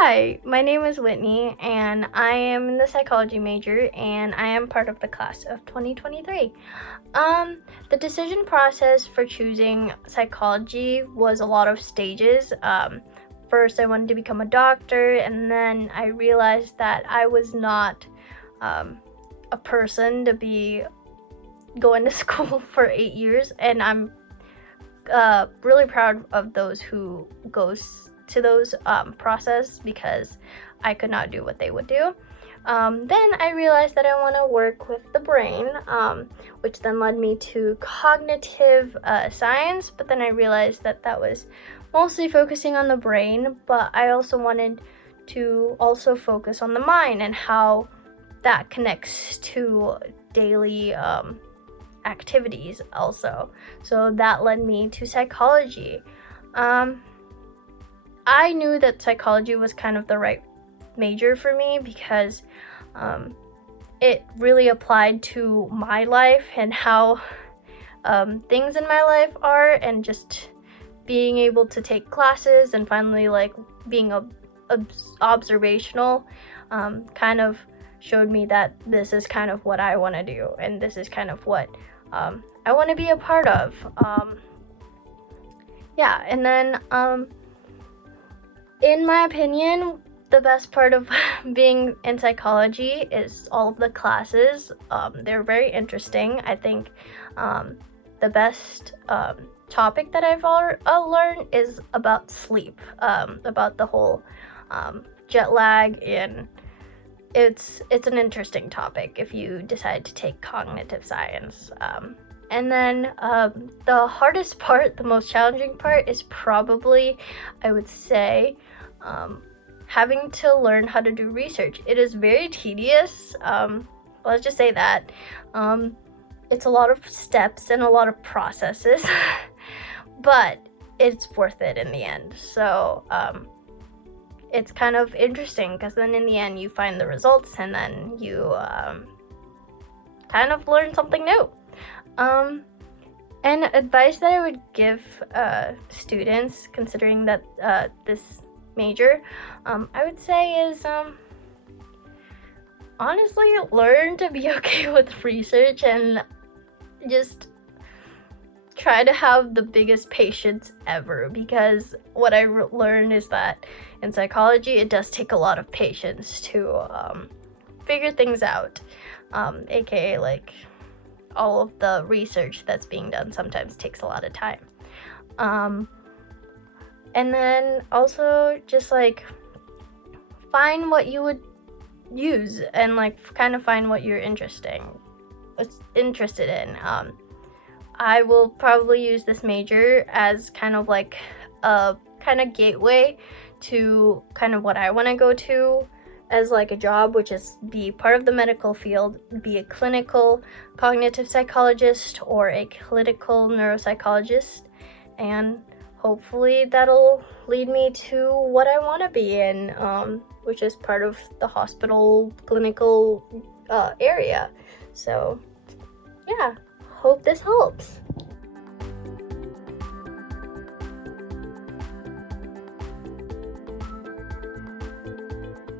Hi, my name is Whitney, and I am in the psychology major, and I am part of the class of 2023. The decision process for choosing psychology was a lot of stages. First, I wanted to become a doctor, and then I realized that I was not a person to be going to school for 8 years, and I'm really proud of those who goes to those process because I could not do what they would do. Then I realized that I want to work with the brain, which then led me to cognitive science, but then I realized that that was mostly focusing on the brain, but I also wanted to also focus on the mind and how that connects to daily activities also. So that led me to psychology. I knew that psychology was kind of the right major for me because it really applied to my life and how things in my life are, and just being able to take classes and finally like being observational kind of showed me that this is kind of what I want to do, and this is kind of what I want to be a part of. And then in my opinion, the best part of being in psychology is all of the classes. They're very interesting. I think the best topic that I've learned is about sleep, about the whole jet lag, and it's an interesting topic if you decide to take cognitive science. And then the hardest part, the most challenging part, is probably, I would say, having to learn how to do research. It is very tedious. Let's just say that. It's a lot of steps and a lot of processes, but it's worth it in the end. So it's kind of interesting because then in the end you find the results, and then you kind of learn something new. And advice that I would give students considering that this major, I would say is honestly learn to be okay with research and just try to have the biggest patience ever, because what I learned is that in psychology it does take a lot of patience to figure things out, aka like all of the research that's being done sometimes takes a lot of time. And then also just like find what you would use and like kind of find what you're interested in. I will probably use this major as kind of like a kind of gateway to kind of what I want to go to as like a job, which is be part of the medical field, be a clinical cognitive psychologist or a clinical neuropsychologist, and hopefully that'll lead me to what I want to be in, which is part of the hospital clinical area. So yeah, hope this helps.